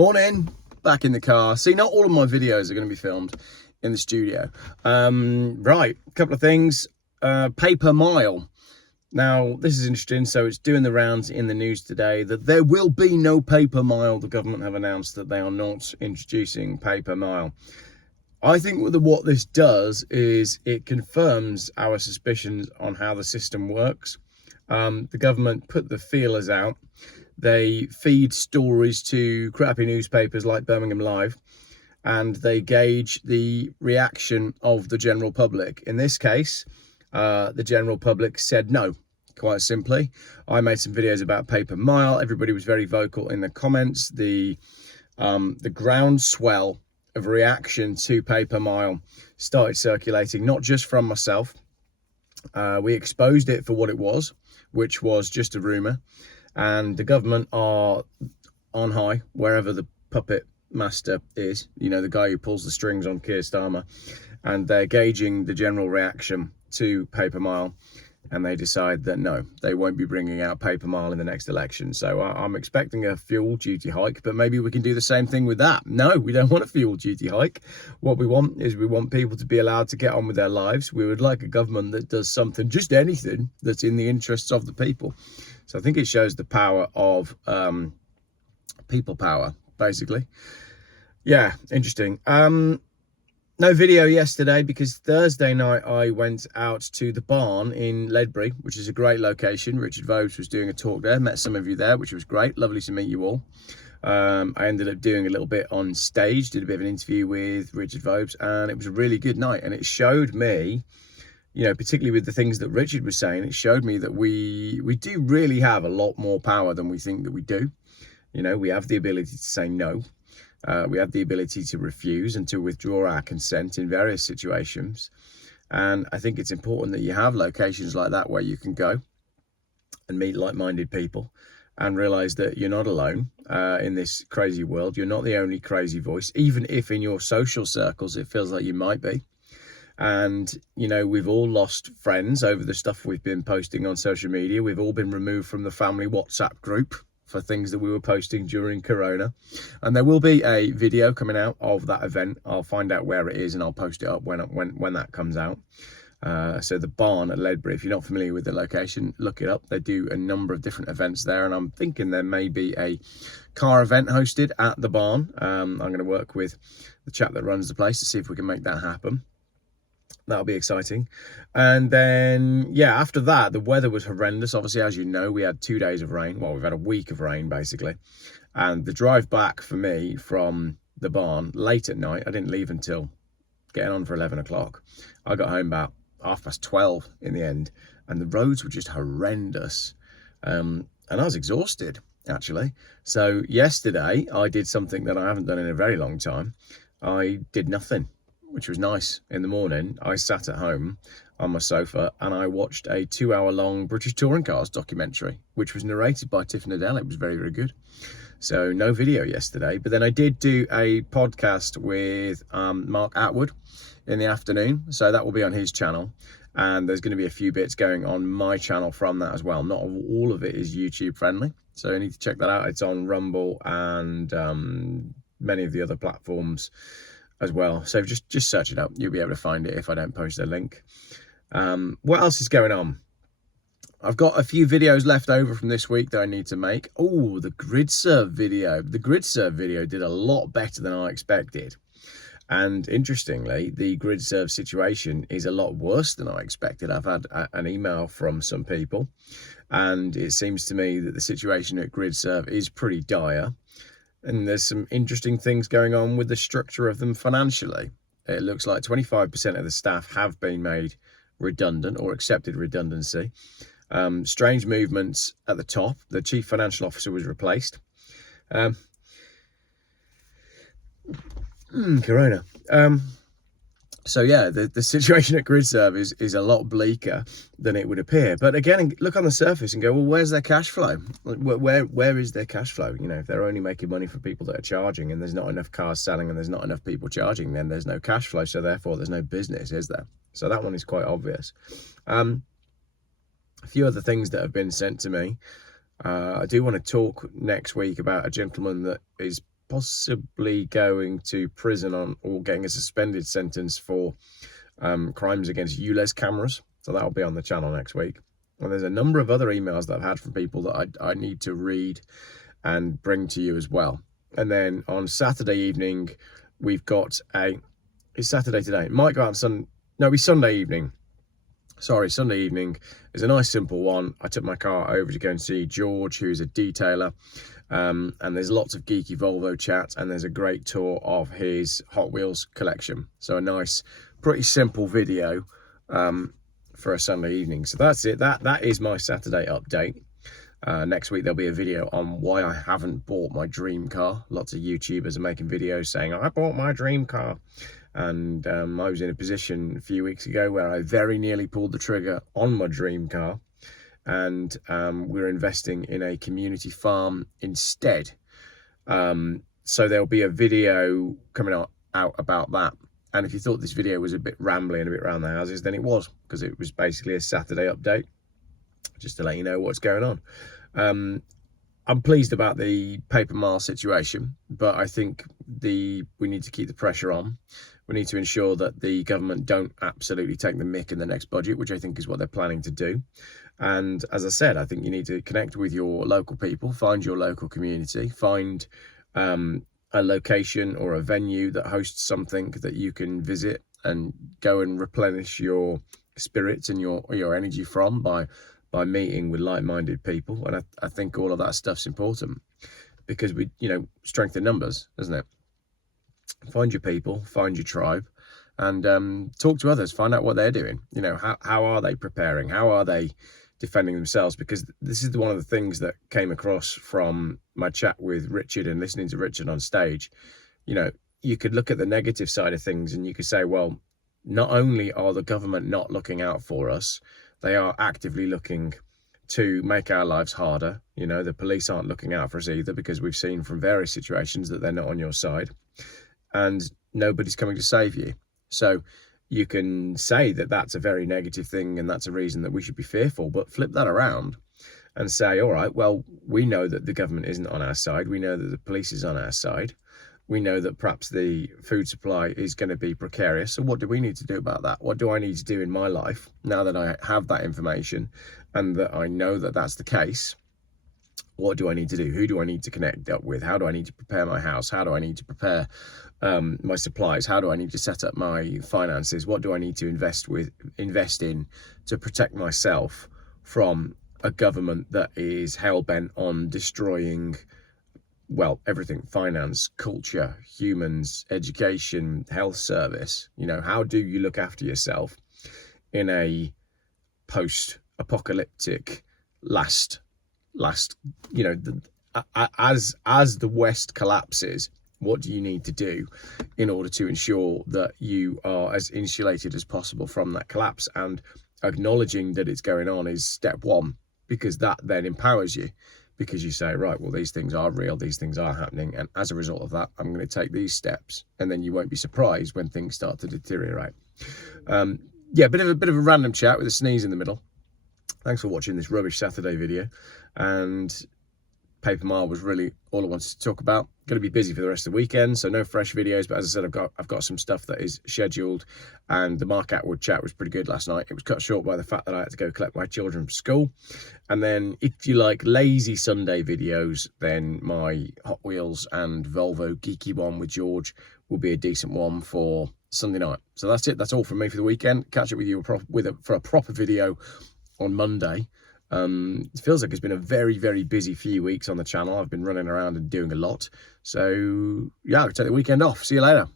Morning, back in the car. See, not all of my videos are going to be filmed in the studio. Right, a couple of things. Pay per mile. Now, this is interesting. So it's doing the rounds in the news today that there will be no pay per mile. The government have announced that they are not introducing pay per mile. I think what this does is it confirms our suspicions on how the system works. The government put the feelers out. They feed stories to crappy newspapers like Birmingham Live, and they gauge the reaction of the general public. In this case, the general public said no, quite simply. I made some videos about pay per mile. Everybody was very vocal in the comments. The groundswell of reaction to pay per mile started circulating, not just from myself. We exposed it for what it was, which was just a rumour. And the government are on high, wherever the puppet master is, the guy who pulls the strings on Keir Starmer, and they're gauging the general reaction to pay per mile, and they decide that no, they won't be bringing out pay per mile in the next election. So I'm expecting a fuel duty hike, but maybe we can do the same thing with that. No, we don't want a fuel duty hike. What we want is we want people to be allowed to get on with their lives. We would like a government that does something, just anything, that's in the interests of the people. So I think it shows the power of people power, basically. Yeah, interesting. No video yesterday because Thursday night I went out to the Barn in Ledbury, which is a great location. Richard Vobes was doing a talk there. Met some of you there, which was great. Lovely to meet you all. I ended up doing a little bit on stage, did a bit of an interview with Richard Vobes, and it was a really good night. And it showed me, particularly with the things that Richard was saying, it showed me that we do really have a lot more power than we think that we do. We have the ability to say no. We have the ability to refuse and to withdraw our consent in various situations. And I think it's important that you have locations like that where you can go and meet like-minded people and realize that you're not alone in this crazy world. You're not the only crazy voice, even if in your social circles it feels like you might be. And, we've all lost friends over the stuff we've been posting on social media. We've all been removed from the family WhatsApp group for things that we were posting during Corona. And there will be a video coming out of that event. I'll find out where it is and I'll post it up when that comes out. So the Barn at Ledbury, if you're not familiar with the location, look it up. They do a number of different events there, and I'm thinking there may be a car event hosted at the Barn. I'm going to work with the chap that runs the place to see if we can make that happen. That'll be exciting. And then, after that, the weather was horrendous. Obviously, as you know, we had 2 days of rain. Well, we've had a week of rain, basically. And the drive back for me from the Barn, late at night, I didn't leave until getting on for 11 o'clock. I got home about 12:30 in the end. And the roads were just horrendous. And I was exhausted, actually. So yesterday, I did something that I haven't done in a very long time. I did nothing, which was nice. In the morning, I sat at home on my sofa and I watched a 2-hour-long British touring cars documentary, which was narrated by Tiff Nadell. It was very, very good. So no video yesterday, but then I did do a podcast with Mark Atwood in the afternoon. So that will be on his channel. And there's going to be a few bits going on my channel from that as well. Not all of it is YouTube friendly. So you need to check that out. It's on Rumble and many of the other platforms as well. So just search it up. You'll be able to find it if I don't post a link. What else is going on? I've got a few videos left over from this week that I need to make. Oh, the GridServe video. The GridServe video did a lot better than I expected. And interestingly, the GridServe situation is a lot worse than I expected. I've had an email from some people, and it seems to me that the situation at GridServe is pretty dire. And there's some interesting things going on with the structure of them financially. It looks like 25% of the staff have been made redundant or accepted redundancy. Strange movements at the top. The chief financial officer was replaced. Corona. So the situation at GridServe is a lot bleaker than it would appear. But again, look on the surface and go, well, where's their cash flow? Where is their cash flow? If they're only making money for people that are charging and there's not enough cars selling and there's not enough people charging, then there's no cash flow. So therefore, there's no business, is there? So that one is quite obvious. A few other things that have been sent to me. I do want to talk next week about a gentleman that is possibly going to prison on or getting a suspended sentence for crimes against ULEZ cameras. So that'll be on the channel next week. And there's a number of other emails that I've had from people that I need to read and bring to you as well. And then on Saturday evening, we've got it's Saturday today. It might go out on it'll be Sunday evening. Sorry, Sunday evening is a nice simple one. I took my car over to go and see George, who's a detailer. And there's lots of geeky Volvo chat, and there's a great tour of his Hot Wheels collection. So a nice, pretty simple video for a Sunday evening. So that's it. That is my Saturday update. Next week there'll be a video on why I haven't bought my dream car. Lots of YouTubers are making videos saying I bought my dream car, and I was in a position a few weeks ago where I very nearly pulled the trigger on my dream car, and we're investing in a community farm instead. So there'll be a video coming out about that. And if you thought this video was a bit rambling, a bit around the houses, then it was, because it was basically a Saturday update, just to let you know what's going on. I'm pleased about the paper mile situation, but I think we need to keep the pressure on. We need to ensure that the government don't absolutely take the mick in the next budget, which I think is what they're planning to do. And as I said, I think you need to connect with your local people, find your local community, find a location or a venue that hosts something that you can visit and go and replenish your spirits and your energy from by meeting with like-minded people. And I think all of that stuff's important, because we, strength in numbers, isn't it? Find your people, find your tribe, and talk to others, find out what they're doing. How are they preparing? How are they defending themselves? Because this is one of the things that came across from my chat with Richard and listening to Richard on stage. You could look at the negative side of things and you could say, well, not only are the government not looking out for us, they are actively looking to make our lives harder. The police aren't looking out for us either, because we've seen from various situations that they're not on your side, and nobody's coming to save you. So you can say that that's a very negative thing and that's a reason that we should be fearful, but flip that around and say, all right, well, we know that the government isn't on our side. We know that the police is on our side. We know that perhaps the food supply is going to be precarious. So what do we need to do about that? What do I need to do in my life now that I have that information and that I know that that's the case? What do I need to do? Who do I need to connect up with? How do I need to prepare my house? How do I need to prepare my supplies? How do I need to set up my finances? What do I need to invest in to protect myself from a government that is hell-bent on destroying, well, everything: finance, culture, humans, education, health service? How do you look after yourself in a post-apocalyptic as the West collapses? What do you need to do in order to ensure that you are as insulated as possible from that collapse? And acknowledging that it's going on is step one, because that then empowers you, because you say, right, well, these things are real, these things are happening, and as a result of that, I'm going to take these steps, and then you won't be surprised when things start to deteriorate. Yeah, bit of a random chat with a sneeze in the middle. Thanks for watching this rubbish Saturday video, and paper mile was really all I wanted to talk about. Going to be busy for the rest of the weekend, so no fresh videos, but as I said, I've got some stuff that is scheduled. And the Mark Atwood chat was pretty good last night. It was cut short by the fact that I had to go collect my children from school. And then if you like lazy Sunday videos, then my Hot Wheels and Volvo geeky one with George will be a decent one for Sunday night. So that's it. That's all from me for the weekend. Catch up with you for a proper video on Monday. It feels like it's been a very, very busy few weeks on the channel. I've been running around and doing a lot. So yeah, I'll take the weekend off. See you later.